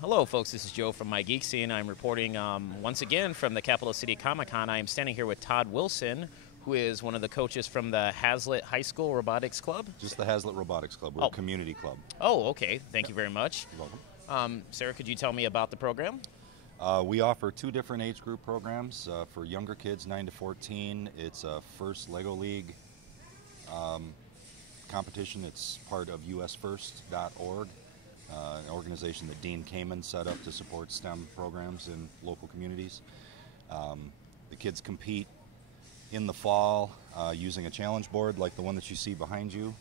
Hello, folks. This is Joe from MIGeekScene. I'm reporting once again from the Capital City Comic-Con. I am standing here with Todd Wilson, who is one of the coaches from the Haslett High School Robotics Club. Just the Haslett Robotics Club. We're a community club. Oh, okay. Thank you very much. You're welcome. Sarah, could you tell me about the program? We offer two different age group programs. For younger kids, 9 to 14, it's a first Lego League competition. It's part of usfirst.org. An organization that Dean Kamen set up to support STEM programs in local communities. The kids compete in the fall using a challenge board like the one that you see behind you,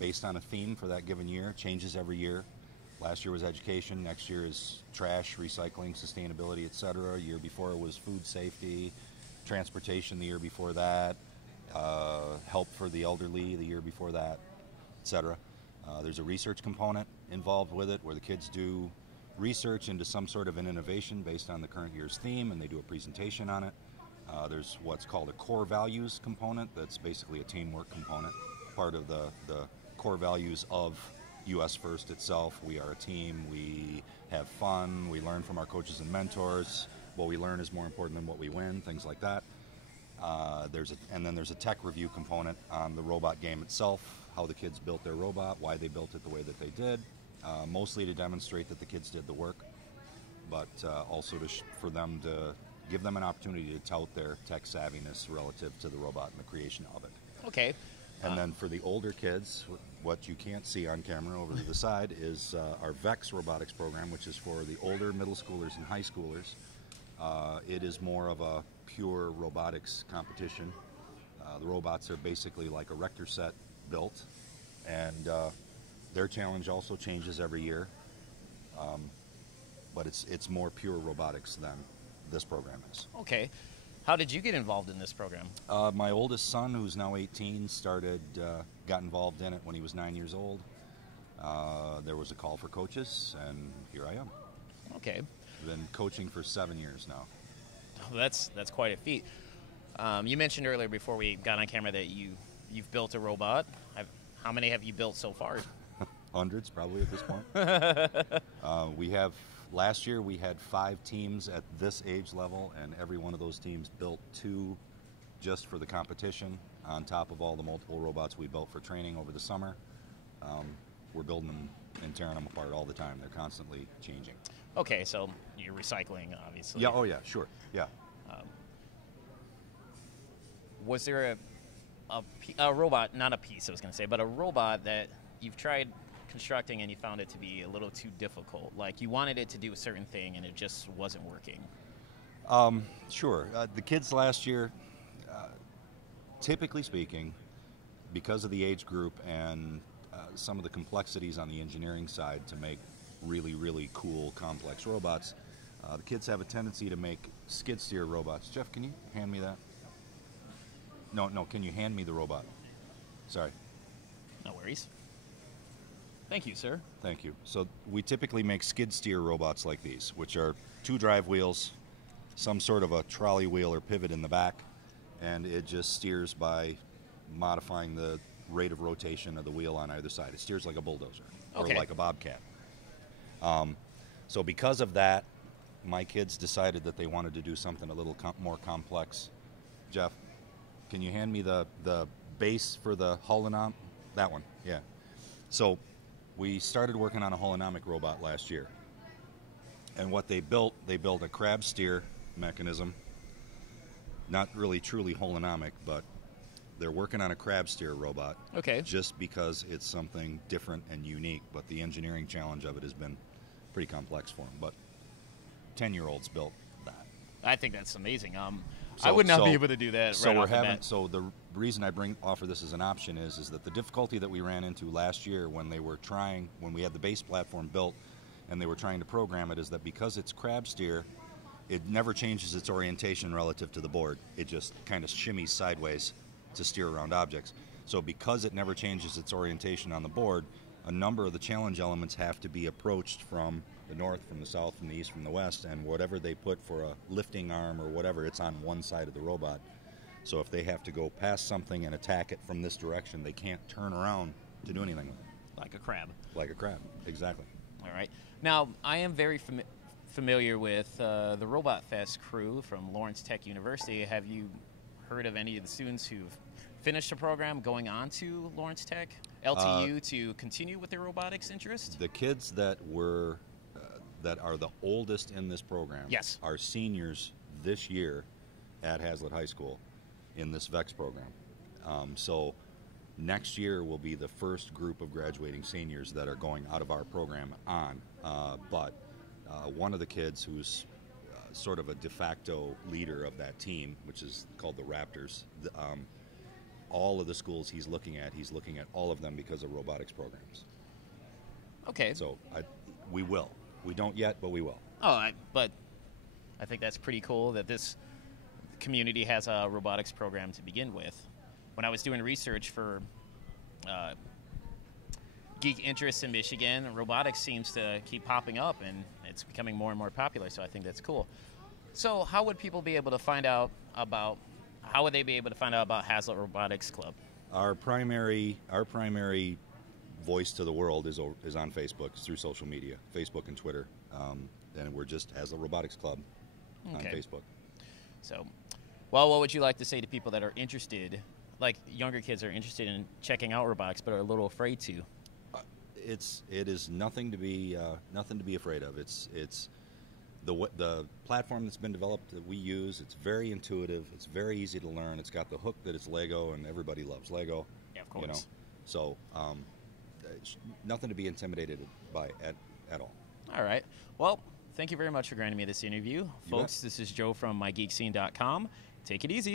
based on a theme for that given year. Changes every year. Last year was education, next year is trash, recycling, sustainability, etc. Year before it was food safety, transportation the year before that, help for the elderly the year before that, etc. There's a research component involved with it where the kids do research into some sort of an innovation based on the current year's theme, and they do a presentation on it. There's what's called a core values component. That's basically a teamwork component, part of the core values of US First itself. We are a team, we have fun, we learn from our coaches and mentors. What we learn is more important than what we win, things like that. And then there's a tech review component on the robot game itself, how the kids built their robot, why they built it the way that they did, mostly to demonstrate that the kids did the work, but also for them to give them an opportunity to tout their tech savviness relative to the robot and the creation of it. Okay. And then for the older kids, what you can't see on camera over to the side is our VEX robotics program, which is for the older middle schoolers and high schoolers. It is more of a pure robotics competition. The robots are basically like a Rector set built, and their challenge also changes every year, but it's more pure robotics than this program is. Okay. How did you get involved in this program? My oldest son, who's now 18, got involved in it when he was 9 years old. There was a call for coaches, and here I am. Okay. I've been coaching for 7 years now. That's quite a feat. You mentioned earlier before we got on camera that you've built a robot. How many have you built so far? Hundreds, probably, at this point. Last year we had 5 teams at this age level, and every one of those teams built 2 just for the competition, on top of all the multiple robots we built for training over the summer. We're building them and tearing them apart all the time. They're constantly changing. Okay, so you're recycling, obviously. Yeah, oh yeah, sure, yeah. Was there a robot, not a piece I was going to say, but a robot that you've tried constructing and you found it to be a little too difficult? Like you wanted it to do a certain thing and it just wasn't working? Sure. The kids last year, typically speaking, because of the age group and some of the complexities on the engineering side to make really, really cool, complex robots, the kids have a tendency to make skid steer robots. Jeff, can you hand me that? No, can you hand me the robot? Sorry. No worries. Thank you, sir. Thank you. So we typically make skid steer robots like these, which are 2 drive wheels, some sort of a trolley wheel or pivot in the back, and it just steers by modifying the rate of rotation of the wheel on either side. It steers like a bulldozer or like a bobcat. So because of that, my kids decided that they wanted to do something a little more complex. Jeff, can you hand me the base for the holonomic? That one, yeah. So we started working on a holonomic robot last year. And what they built a crab steer mechanism. Not really truly holonomic, but they're working on a crab steer robot. Okay. Just because it's something different and unique, but the engineering challenge of it has been pretty complex for them. But 10-year-olds built that. I think that's amazing. I would not be able to do that. So right we're off the having. bat. So the reason I offer this as an option is that the difficulty that we ran into last year when we had the base platform built, and they were trying to program it, is that because it's crab steer, it never changes its orientation relative to the board. It just kind of shimmies sideways to steer around objects. So because it never changes its orientation on the board, a number of the challenge elements have to be approached from the north, from the south, from the east, from the west, and whatever they put for a lifting arm or whatever, it's on one side of the robot. So if they have to go past something and attack it from this direction, they can't turn around to do anything with it. Like a crab. Like a crab, exactly. All right. Now, I am very familiar with the Robot Fest crew from Lawrence Tech University. Have you heard of any of the students who've finished the program going on to Lawrence Tech, LTU, to continue with their robotics interest? The kids that were that are the oldest in this program, yes, are seniors this year at Haslett High School in this VEX program. So next year will be the first group of graduating seniors that are going out of our program on. But one of the kids who's sort of a de facto leader of that team, which is called the Raptors, all of the schools he's looking at all of them because of robotics programs. Okay. So we will. We don't yet, but we will. But I think that's pretty cool that this community has a robotics program to begin with. When I was doing research for geek interests in Michigan, robotics seems to keep popping up, and it's becoming more and more popular, so I think that's cool. So how would people be able to find out about, how would they be able to find out about Haslett Robotics Club? Our primary voice to the world is on Facebook. It's through social media, Facebook and Twitter, and we're just Haslett Robotics Club on Facebook. So, well, what would you like to say to people that are interested, like younger kids are interested in checking out robotics but are a little afraid to? It is nothing to be afraid of. It's the platform that's been developed that we use. It's very intuitive. It's very easy to learn. It's got the hook that it's Lego, and everybody loves Lego. Yeah, of course. You know? So nothing to be intimidated by at all. All right. Well, thank you very much for granting me this interview. Folks, this is Joe from MIGeekScene.com. Take it easy.